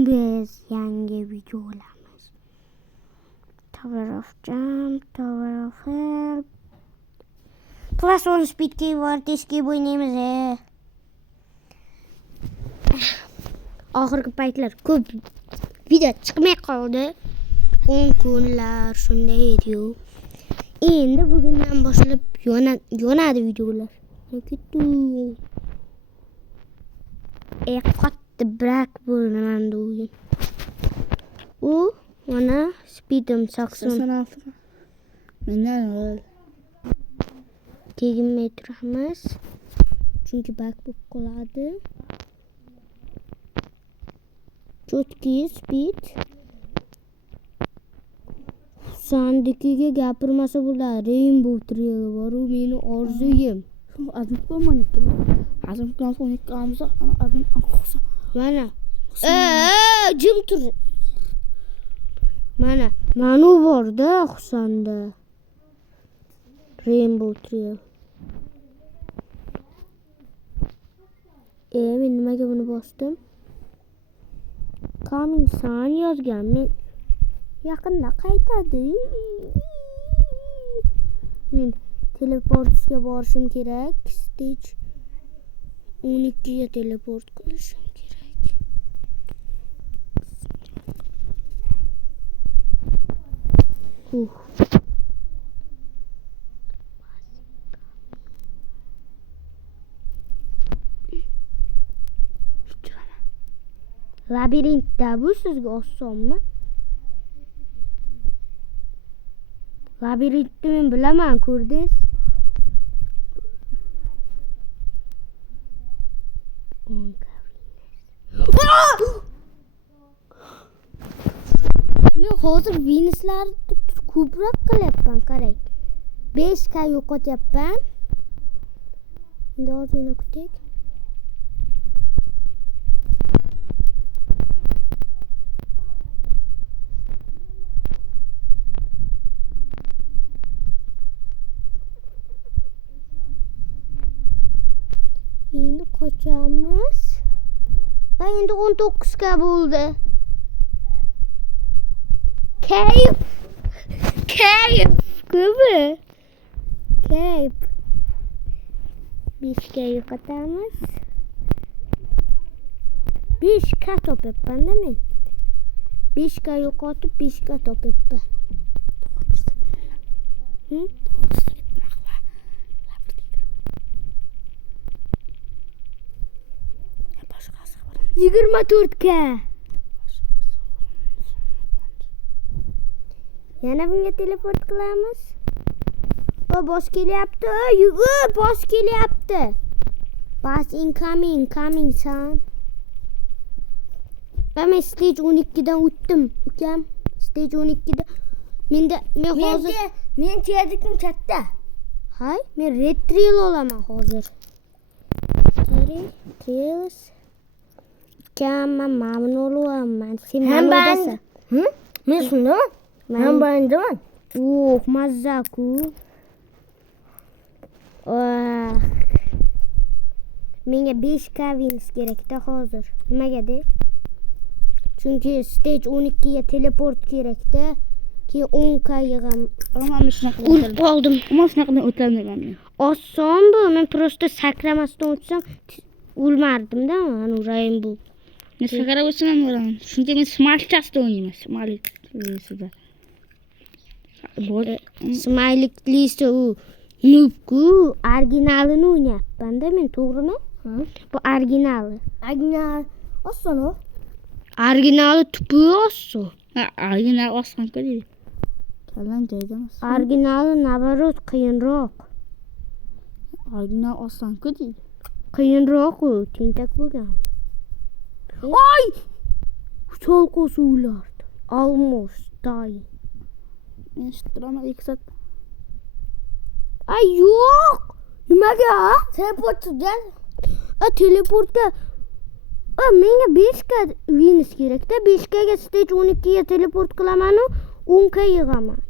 Biz yangi video olamiz. Tower of Jump, Tower of Help. Plus 1 speed keyword escape o'ynaymiz. Oxirgi paytlar ko'p video chiqmay qoldi. 10 kunlar shunday edi-yu. Endi bugundan boshlab yonadi videolar. Qattiq brak bo'ldi menda o'yin. U mana speedim 86. Mendan ol. Teginmay turamiz. Chunki bak bo'lib qoladi. Chotki speed. Sandikiga gapirmasa bo'ladi. Rainbow Trail bor, u meni orzuyim. Azim bo'lmaydi. Azim bilan o'ynayotganimiz azim qo'sa. Mana. Jim tur. Mana u borda Husan'da. Rainbow Trail. Men nimaga buni bosdim? Coming soon yozgan. Men yaqinda qaytadi. Men teleportga borishim kerak. Stage 12 ga teleport qilishim kerak. Labirintda bu sizga osonmi? Labirintni men bilaman, ko'rdingiz? Men hozir Venuslarni ko'proq qilyapman, qarang. 5k yo'qotyapman. Endi ozgina kutaylik. Endi qochamiz. Va endi 19 ga bo'ldi. Kayf. Ko'pi. Kayf. 5 ga yo'qotamiz. 5k topyapman-da men. 5 ga yo'qotib 5 ga topyapman. Yigirma 24k. Yana bunga teleport qilamiz. Boss kelyapti. Yugur, boss kelyapti. Boss coming son. Men stage 12 dan o'tdim, ukam. Stage 12 da men hozir Men cherdikning katta. Hay, men red trail olaman hozir. Trails. Kama mamnun olaman. Sen mamnundasan. Men shundaman. Men birinchiman. Mazzaku. Menga 5k wins kerak-da hozir. Nimaga-de? Chunki stage 12 ga teleport kerak-da. Keyin 10k yig'am. Men shunaqa Urib qoldim. Men shunaqa o'tolmayman men. Oson bu. Men prosta sakramasdan o'tsam o'lmardim-da, ana Rainbow. Men sakrab o'tsam ham o'laman. Chunki men Smash'da o'ynayman. Smash'da. Smiley u noobku originalini o'ynayapman-da men, to'g'rimi? Bu originali. Original oson o. Originali tupi oson. Original oson-ku deydi. Kallan joydamas. Originali nabarot qiyinroq. Original oson-ku deydi. Qiyinroq u, tentak bo'lgan. Oy! Cholqo'si ulardi. Almost dying. Men shtraman 2 soat. Ay yo'q. Nimaga? Teleportga. Teleportga. Menga 5k Venus kerak-da. 5k ga stage 12 ga teleport qilaman-u, 10k yig'aman.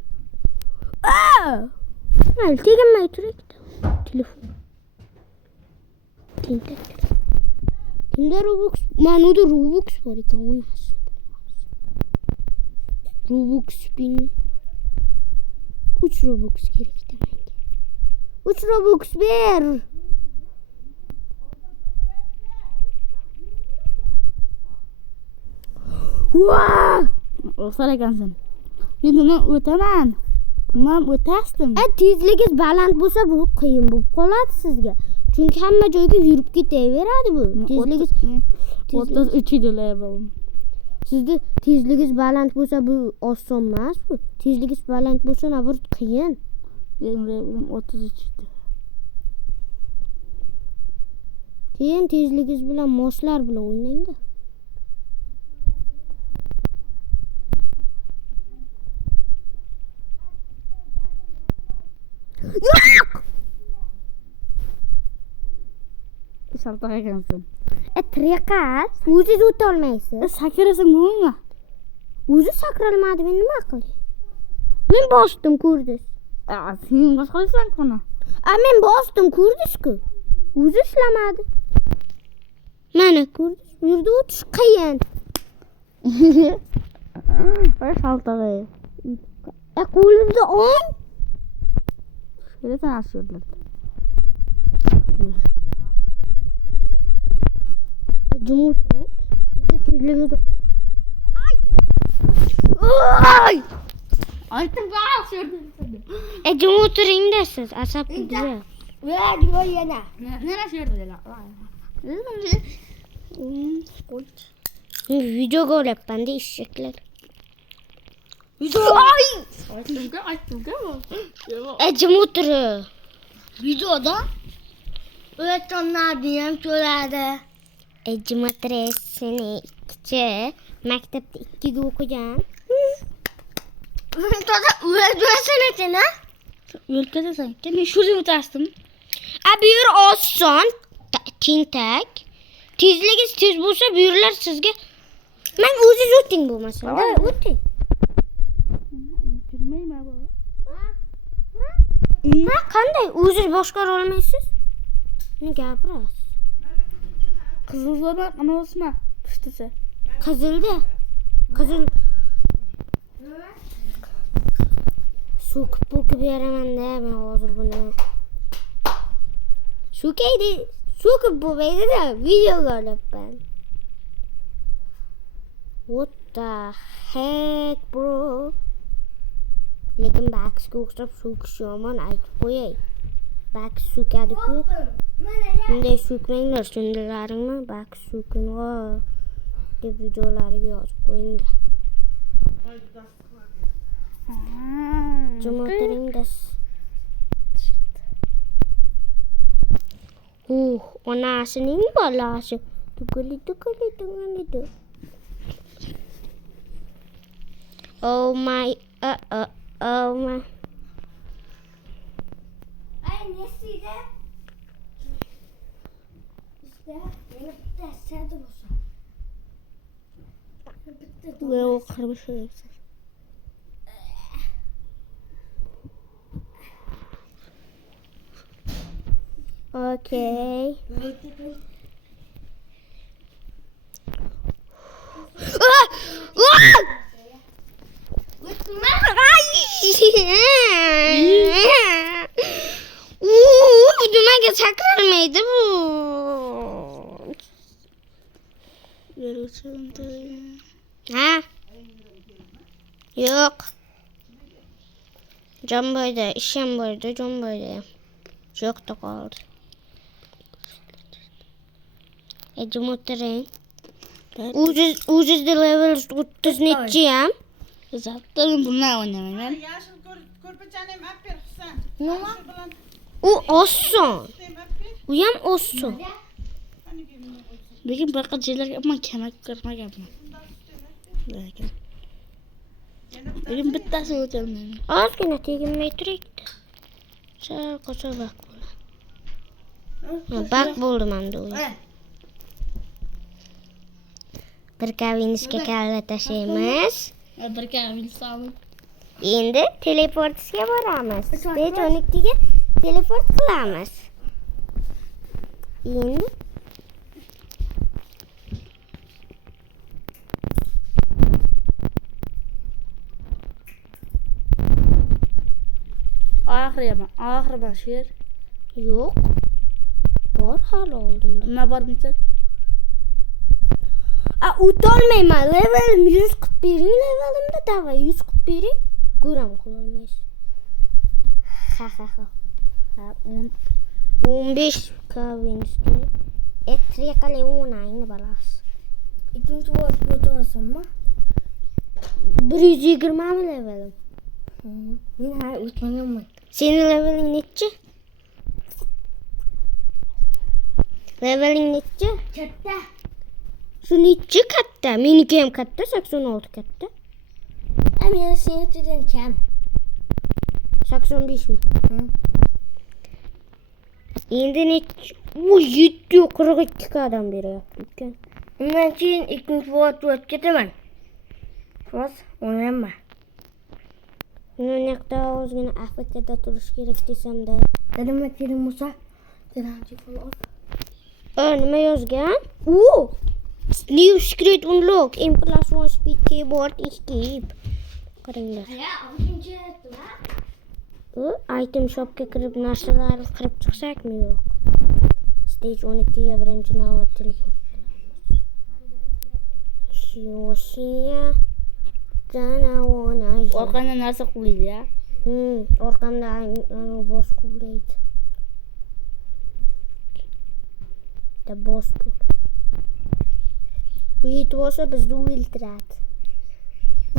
Teginmay turing-da. Telefon. Tintak. Kimda Robux? Ma'noda Robux bor ekan, u narsa. Robux bin. 3 Robux kerak demek. 3 Robux ber. Vaa! O'sar ekansan. Men bundan o'taman. Bundan o'tasdim. Tezligingiz baland bo'lsa bu qiyin bo'lib qoladi sizga. Chunki hamma joyga yurib ketaveradi bu. Tezligingiz 33 level. sizda tezligingiz baland bo'lsa bu oson emas bu. Tezligingiz baland bo'lsa nabir qiyin. Benim levelim 33 idi. Keyin tezligingiz bilan moshlar bilan o'ynangda. Salto ekansan. Triqas, o'zingiz o'ta olmaysiz. Sakrasang bo'lmaymi? O'zi sakralmadi, men nima qilay? Men bosdim, ko'rdingiz. Sen boshqalaysan buni. Men bosdim, ko'rdingiz-ku. O'zi ishlamadi. Mana ko'rdingiz, bu yerda o'tish qiyin. Voy saltoga. Qo'lingizni ol. Kelasan asirlar. Jumut. Sizda tezligingiz. Ay! Aytdim bas. Jumut o'tiringda siz, asab qildi. Voy yana. Nera sherdilar. Videoga olyapman-da eshaklar. Ay! Aytdim-ku. Jumut o'tir. Videoda o'ytonlarni ham ko'radi. Jumut seni ikkichi maktabda 2 ga o'qigan. To'da o'ylasana. Yo'lkasasan. Men shu yerga o'tasdim. Bu yer oson, tentak. Tezligingiz tez bo'lsa, bu yerlar sizga. Men o'zingiz o'ting bo'lmasa-da, o'ting. Bilmayman bu. Qanday? O'zingiz boshqara olmaysiz? Ne gapirasiz? Qizilzo'rman, anosma. Pishtisi. Qizilda. Qizil. So'kib beraman-da men hozir buni. So'kaydi, so'kib bo'lmaydi-da, videoga olyapman. What the heck, bro? Lekin Baxga o'xshab so'kish yomon, aytib qo'yay. Bax so'kadi-ku. Bunday so'kmanglar, tushundilaringmi? Bax so'kin deb videolariga yozib qo'yinglar. Jumotringda. Onasining bolasi. Tuguli. Oh my. Oh my. Ay nesiydi? İşte benim derslerdi bu son. Bitti. Ve o kırmış öyleyse. Okay. Nimaga sakralmaydi bu? Ha? Yo'q. Jomboyda, ishim bo'ldi, Jomboyda. Yo'qda qoldi. Jumotring. O'zizda level 30 nechi ham? Zaten bunlar oynamayman. Yashil ko'rpachanim olib ber Husan. Nima? Shu bilan U oson. tem olib ber. U ham oson. Lekin boshqa joylarga man kamak ko'rmaganman. Lekin bittasi o'tolmayman. Ozgina tegmay turibdi. Sal qo'sa bak bo'ladi. Bak bo'ldi menda u. Bir kavinishga kalla tashlaymiz. Bir kamil solib. Endi teleportga boramiz. Stage 12 ga teleport qilamiz. Endi Ahir başır. Yo'q. Bor hali oldimda. Nima bormisan? O'tolmayman. Levelim 141 levelimda davay 141. Ko'ram qilolmaysiz. Ha. Ha, 10. 15 kaviniz kerak. Etriqali 10 balasi. İkinci bot o'tasanmi? 120 levelim. Men hali o'tmaganman. Senin leveling nechi? Leveling nechi? Katta. Shu nechi katta? Meniki ham katta, 86 katta. Men senikidan kam. 85 mi? Hı. Endi nechi? O 742 qadam beryapti ekan. Undan keyin ikkinchi bot o'tib ketaman. Xo'sh, o'ynayman. Yo'qda ozgina AFKda turish kerak desamda. Nima kerak bo'lsa, telefon ol. Nima yozgan? New secret unlock. M+1 speed keyboard escape. Qaranglar. Ya, ikkinchi o'tdilar. Item shopga kirib narsalarni qirib chiqsakmi yo'q? Stage 12ga birinchi navbat teleport. Shoshiya. Orqangda narsa quvlaydi ya. Orqamda anu boss quvlaydi. Da boss bu. U yetib olsa bizni o'ldiradi.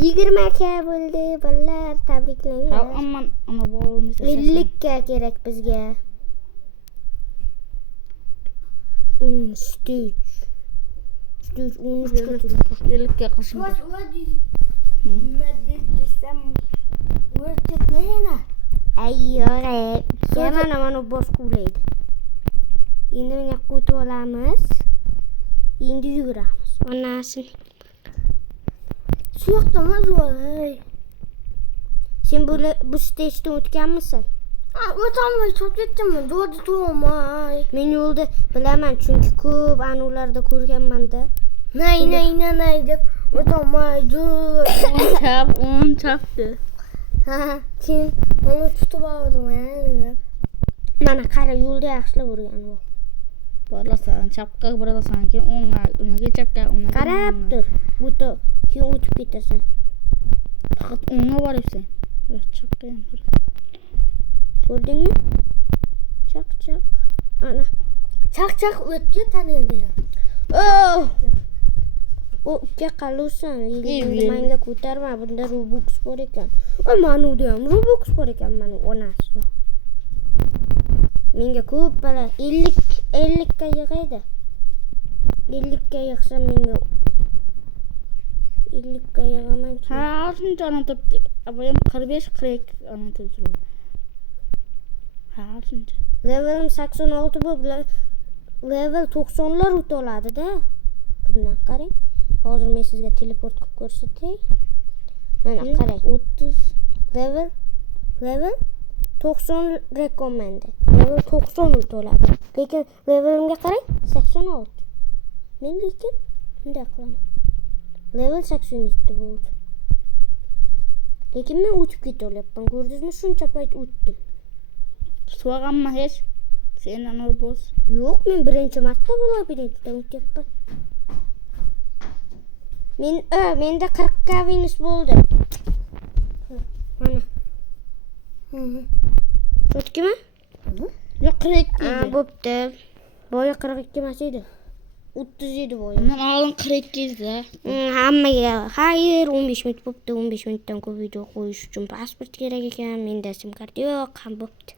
20 ka bo'ldi, bolalar, Ha, tabriklayman. aman ana bo'lmasa. 50 ka kerak bizga. Stage 13 ga teleport. 50 qilishim. Xo'sh, nima desam, o'tibmayana. Yo'q, mana boss quvlaydi. Endi uni qo'yib olamiz. Endi yuguramiz. Onasini. Shu yoqdami zo'ray? Sen bu stage'dan o'tganmisan? O'tolmay chopib ketdimmi? Jo'di to'may. Men yo'lda bilaman, chunki ko'p anularda ko'rganman-da. Nay deb o'tolmay jo'd. 10 chapdi. Ha, keyin uni tutib oldim. Mana qara, yo'lda yaxshilab urgan u. Borasan, chapqa borasan, keyin o'ngga, unga chapqa, unga. Qarab tur. Keyin o'tib ketasan. Faqat o'ngga boryapsan. Yo'q, chapqa ham bor. Ko'rdingmi? Chaq. Ana. Chaq o'tdi tanidi. O uka qalusan, Ey, menga ko'tarma, bunda Robux bor ekan. Menida ham Robux bor ekan, mana onasi. Menga ko'p bala 50 ga yig'aydi. 50 ga yig'sam menga 50 ga yig'aman. Ha, shuncha ana turibdi. Abayam 45-42 ana turibdi. Ha, shuncha. Levelim 86 bo'lib, level 90lar o'ta oladi-da. Bundan qarang. Hozir men sizga teleport qilib ko'rsatay. Mana qarang. 30 level 90 recommended. Level 90 o'ta oladi. Lekin levelimga qarang, 86. Men lekin bunday qilaman. Level 87 bo'ldi. Lekin men o'tib ketayolyapman. Ko'rdingizmi? Shuncha payt o'tdim. So'g'amma hech. Sen ana bo's. Yo'q, men birinchi marta bu labirintdan o'tyapman. Menda 40 ga minus bo'ldi. Mana. O'tdimi? Yo'q, 42. Bo'pti. Boya 42 emas edi. 30 edi boya. Bundan oldin 42 edi. Hammaga xayr, 15 minut bo'pti. 15 minutdan ko'p video qo'yish uchun pasport kerak ekan. Menda sim kart yo'q, ham bo'pti.